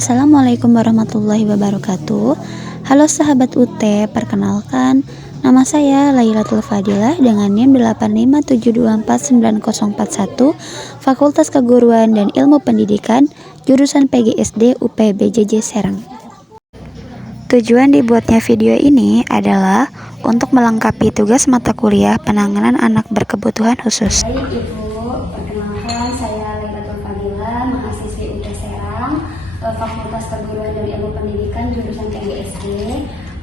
Assalamualaikum warahmatullahi wabarakatuh. Halo sahabat UT, perkenalkan nama saya Lailatul Fadilah dengan NIM 857249041, Fakultas Keguruan dan Ilmu Pendidikan, jurusan PGSD UPBJJ Serang. Tujuan dibuatnya video ini adalah untuk melengkapi tugas mata kuliah penanganan anak berkebutuhan khusus. Baik Ibu, perkenalkan saya Lailatul Fadilah, mahasiswi UT Serang, Fakultas Keguruan dan Ilmu Pendidikan, jurusan PGSD.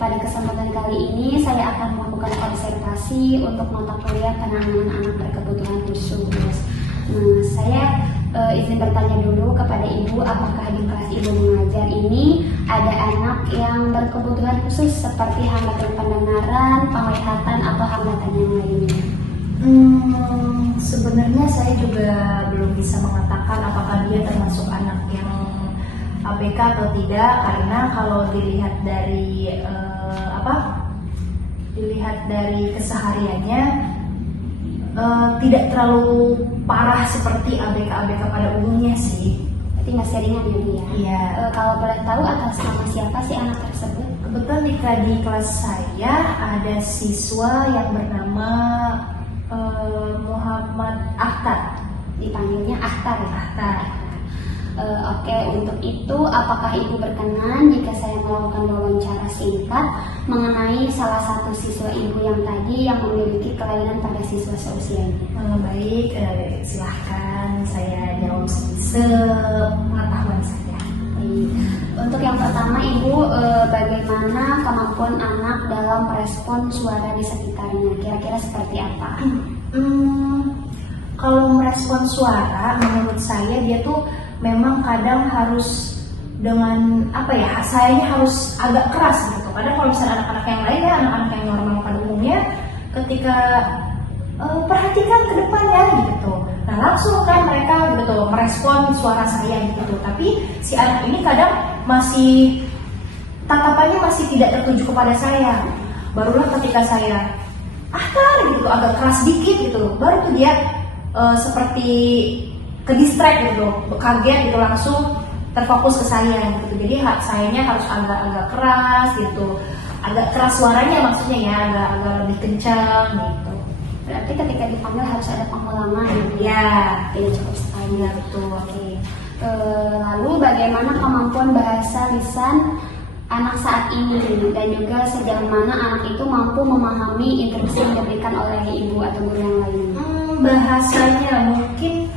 Pada kesempatan kali ini saya akan melakukan konservasi untuk mata kuliah penanganan anak berkebutuhan khusus. Saya izin bertanya dulu kepada Ibu, apakah di kelas Ibu mengajar ini ada anak yang berkebutuhan khusus seperti hambatan pendengaran, penglihatan, atau hambatan yang lainnya? Sebenarnya saya juga belum bisa mengatakan apakah dia termasuk anak yang ABK atau tidak, karena kalau dilihat dari kesehariannya tidak terlalu parah seperti ABK pada umumnya sih. Berarti masih ringan ya Bu ya? Iya. Kalau boleh tahu atas nama siapa sih anak tersebut? Kebetulan di kelas saya ada siswa yang bernama Muhammad Akhtar. Dipanggilnya Akhtar ya? Akhtar. Oke, untuk itu apakah Ibu berkenan jika saya melakukan wawancara singkat mengenai salah satu siswa Ibu yang tadi yang memiliki kelainan pada siswa seusianya? Baik, silahkan saya jawab sepengetahuan saya. Baik. Untuk yang pertama Ibu, bagaimana kemampuan anak dalam merespon suara di sekitarnya? Kira-kira seperti apa? Kalau merespon suara, menurut saya dia tuh memang kadang harus dengan sayanya harus agak keras gitu. Kadang kalau misalnya anak-anak yang lain ya, anak-anak yang normal pada umumnya, ketika perhatikan ke depannya gitu, nah langsung kan mereka gitu merespon suara saya gitu. Tapi si anak ini kadang masih tatapannya masih tidak tertuju kepada saya. Barulah ketika saya gitu agak keras dikit gitu, baru tuh dia seperti ke distract gitu, kaget gitu, langsung terfokus ke saya gitu. Jadi sayanya harus agak keras gitu, agak keras suaranya maksudnya ya, agak lebih kencang gitu. Berarti ketika dipanggil harus ada pengulangan gitu Ya, tidak cukup sekali. ya betul. Oke. Lalu bagaimana kemampuan bahasa lisan anak saat ini dan juga sejauh mana anak itu mampu memahami instruksi yang diberikan oleh ibu atau guru yang lainnya? Bahasanya mungkin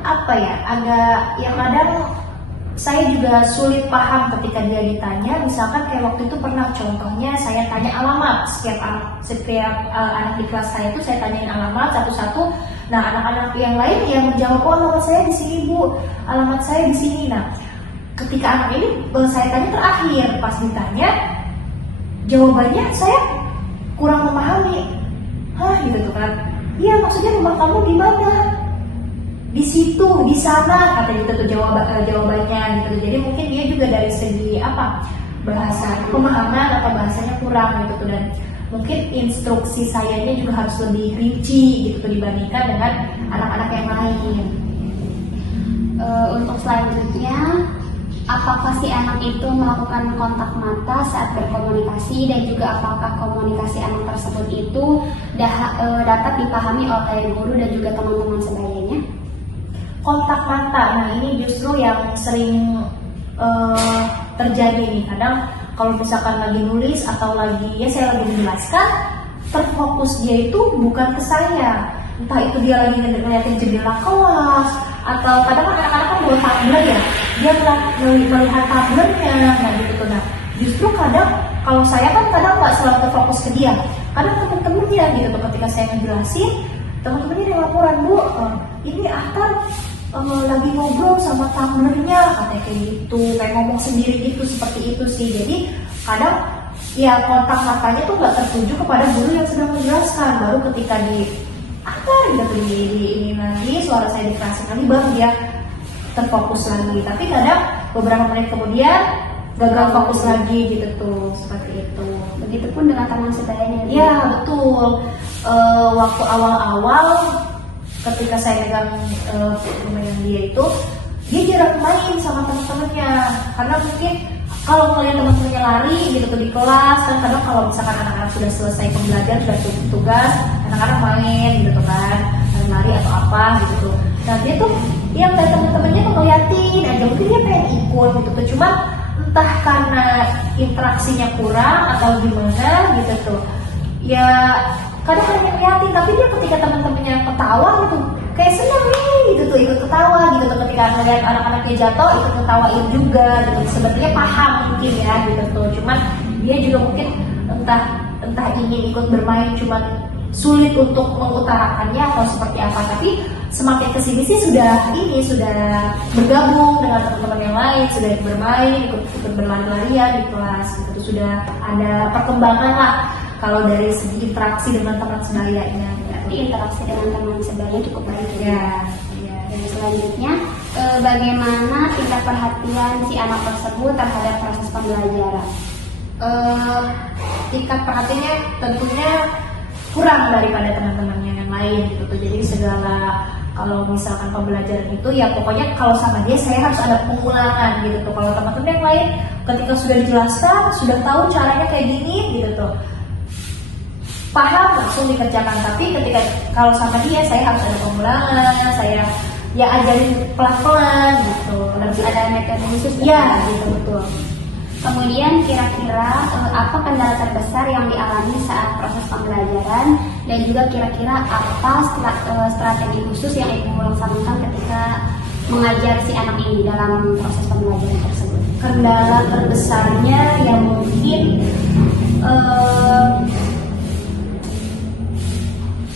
agak kadang saya juga sulit paham ketika dia ditanya. Misalkan kayak waktu itu pernah contohnya saya tanya alamat, setiap anak di kelas saya itu saya tanyain alamat satu-satu. Nah, anak-anak yang lain yang menjawab, oh alamat saya di sini Bu, alamat saya di sini. Nah, ketika anak ini saya tanya terakhir, pas ditanya jawabannya saya kurang memahami. Gitu tuh kan. Iya, maksudnya rumah kamu di mana? Di situ, di sana, kata gitu tuh jawabannya gitu. Jadi mungkin dia juga dari segi bahasa pemahaman atau bahasanya kurang gitu tuh, dan mungkin instruksi sayanya juga harus lebih rinci gitu tuh dibandingkan dengan anak-anak yang lain. Untuk selanjutnya, apakah si anak itu melakukan kontak mata saat berkomunikasi dan juga apakah komunikasi anak tersebut itu dapat dipahami oleh guru dan juga teman-teman sebayanya? Kontak mata, nah ini justru yang sering terjadi nih. Kadang kalau misalkan lagi nulis atau saya lagi menjelaskan, terfokus dia itu bukan ke saya. Entah itu dia lagi ngeliatin jendela kelas, atau kadang anak-anak kan bawa tablet ya, dia melihat tabletnya, nah gitu tuh. Nah justru kadang kalau saya kan kadang nggak selalu terfokus ke dia, kadang temen-temennya gitu tuh, ketika saya ngejelasin temen-temennya yang laporan, Bu, ini akan lagi ngobrol sama tablernya, katanya kayak gitu, kayak ngomong sendiri gitu, seperti itu sih. Jadi kadang ya kontak matanya tuh nggak tertuju kepada guru yang sedang menjelaskan. Baru ketika ini lagi suara saya dikerasin lagi, baru dia terfokus lagi. Tapi kadang beberapa menit kemudian gagal fokus lagi gitu tuh, seperti itu. Begitupun dengan teman sebayanya. Ya betul. Waktu awal-awal ketika saya megang dia itu dia jarang main sama teman-temannya, karena mungkin kalau ngeliat teman-temannya lari gitu tuh di kelas kan, kadang kalau misalkan anak-anak sudah selesai pembelajaran, sudah tugas, anak-anak main gitu kan, lari atau apa gitu tuh. Nah dia tuh yang dari teman-temannya tuh ngeliatin aja, mungkin dia pengen ikut gitu tuh, cuma entah karena interaksinya kurang atau gimana gitu tuh, ya kadang hanya ngeliatin, tapi dia ketika teman-temannya ketawa gitu kayak seneng nih gitu tuh, ikut ketawa gitu tuh, ketika ngeliat anak-anaknya jatuh ikut ketawain juga gitu, sebetulnya paham mungkin ya gitu tuh, cuman dia juga mungkin entah ingin ikut bermain cuman sulit untuk mengutarakannya atau seperti apa, tapi semakin kesini sih sudah bergabung dengan teman-teman yang lain, sudah bermain, ikut berlari-larian di kelas gitu, sudah ada perkembangan lah kalau dari segi interaksi dengan teman sebayanya. Berarti interaksi dengan teman sebaya cukup baik Ya. Dan selanjutnya, bagaimana tingkat perhatian si anak tersebut terhadap proses pembelajaran? Tingkat perhatiannya tentunya kurang daripada teman-temannya yang lain gitu. Jadi segala, kalau misalkan pembelajaran itu ya pokoknya kalau sama dia saya harus ada pengulangan gitu tuh. Kalau teman-teman yang lain ketika sudah dijelaskan, sudah tahu caranya kayak gini gitu tuh, paham langsung dikerjakan. Tapi ketika kalau sama dia saya harus ada pengulangan, saya ya ajarin pelan-pelan gitu. Harus ada metode khusus Ya gitu betul. Kemudian kira-kira apa kendala terbesar yang dialami saat proses pembelajaran, dan juga kira-kira apa strategi khusus yang Ibu laksanakan ketika mengajar si anak ini dalam proses pembelajaran tersebut? Kendala terbesarnya yang mungkin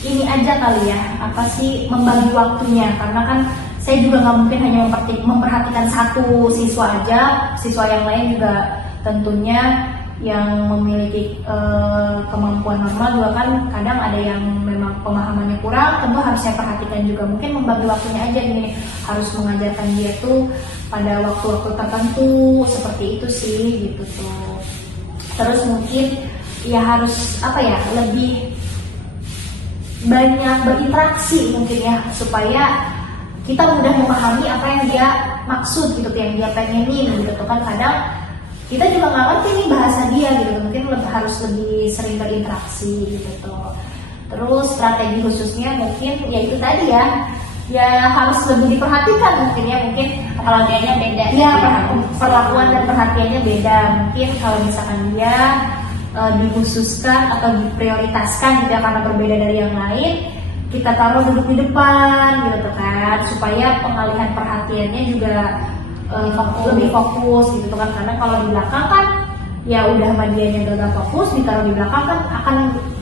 ini aja kali ya, apa sih, membagi waktunya, karena kan saya juga nggak mungkin hanya memperhatikan satu siswa aja, siswa yang lain juga tentunya yang memiliki kemampuan normal juga kan kadang ada yang memang pemahamannya kurang, tentu harus saya perhatikan juga. Mungkin membagi waktunya aja, ini harus mengajarkan dia tuh pada waktu-waktu tertentu, seperti itu sih gitu tuh. Terus mungkin ya harus apa ya, lebih banyak berinteraksi mungkin ya, supaya kita mudah memahami apa yang dia maksud gitu, yang dia pengenin gitu tuh kan. Kadang kita juga nggak ngerti nih bahasa dia gitu, mungkin harus lebih sering berinteraksi gitu tuh. Terus strategi khususnya mungkin ya itu tadi ya harus lebih diperhatikan mungkin ya, mungkin kalau dianya beda ya, perlakuan dan perhatiannya beda. Mungkin kalau misalkan dia dikhususkan atau diprioritaskan tidak karena berbeda dari yang lain, kita taruh duduk di depan gitu kan, supaya pengalihan perhatiannya juga lebih fokus gitu kan. Karena kalau di belakang kan ya udah medianya gagal fokus, ditaruh di belakang kan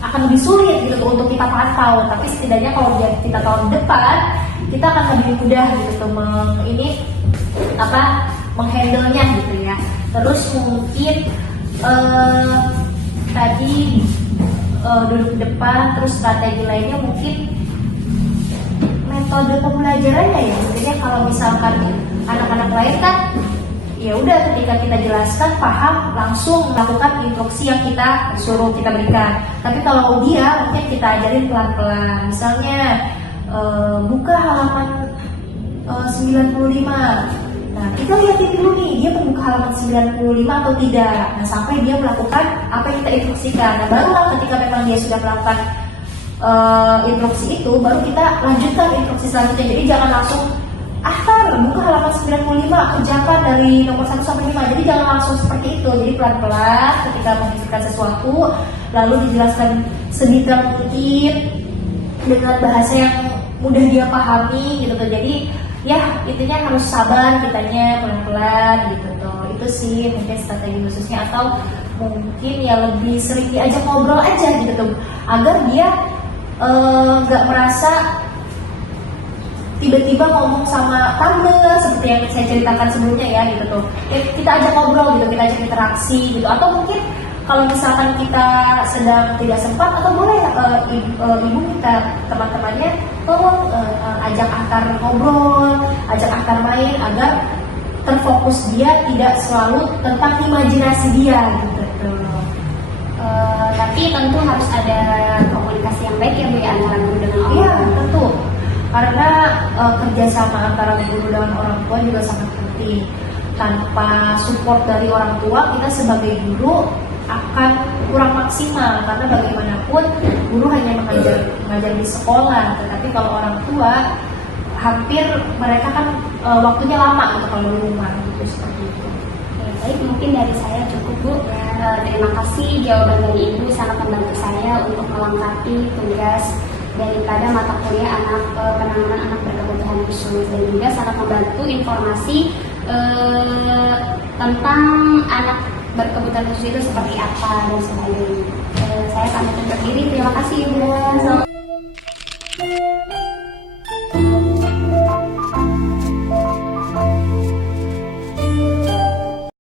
akan lebih sulit gitu tuh untuk kita pantau. Tapi setidaknya kalau kita taruh di depan, kita akan lebih mudah gitu tuh menghandle-nya gitu ya. Terus mungkin tadi duduk di depan, terus strategi lainnya mungkin metode pembelajarannya ya. Maksudnya kalau misalkan anak-anak lain kan ya udah ketika kita jelaskan paham, langsung melakukan instruksi yang kita suruh kita berikan. Tapi kalau dia mungkin kita ajarin pelan-pelan. Misalnya buka halaman 95. Nah, kita lihatin dulu nih, dia membuka halaman 95 atau tidak. Nah, sampai dia melakukan apa yang kita instruksikan. Nah, barulah ketika memang dia sudah melakukan instruksi itu, baru kita lanjutkan instruksi selanjutnya. Jadi jangan langsung buka halaman 95, kerjakan dari nomor 1 sampai 5. Jadi jangan langsung seperti itu. Jadi pelan-pelan ketika menginstruksikan sesuatu, lalu dijelaskan sedetail mungkin dengan bahasa yang mudah dia pahami gitu tuh. Jadi ya intinya harus sabar kitanya, pelan-pelan gitu tuh. Itu sih mungkin strategi khususnya, atau mungkin ya lebih sering diajak ngobrol aja gitu tuh, agar dia nggak merasa tiba-tiba ngomong sama tante seperti yang saya ceritakan sebelumnya ya gitu tuh. Ya, kita ajak ngobrol gitu, kita ajak interaksi gitu. Atau mungkin kalau misalkan kita sedang tidak sempat, atau boleh ibu minta teman-temannya tolong ajak akar ngobrol, ajak akar main, agar terfokus dia, tidak selalu tentang imajinasi dia gitu. Tapi tentu harus ada komunikasi yang baik ya Bu, antara guru dengan orang. Iya tentu. karena kerjasama antara guru dengan orang tua juga sangat penting. Tanpa support dari orang tua, kita sebagai guru akan kurang maksimal, karena bagaimanapun guru hanya mengajar di sekolah, tetapi kalau orang tua hampir mereka kan waktunya lama gitu kalau di rumah gitu, seperti itu. Oke, baik, mungkin dari saya cukup Bu. Terima kasih jawaban dari Ibu sangat membantu saya untuk melengkapi tugas daripada mata kuliah penanganan anak berkebutuhan khusus, dan juga sangat membantu informasi tentang anak berkebutuhan khusus itu seperti apa dan sebagainya. Saya pamit undur diri. Terima kasih Ibu.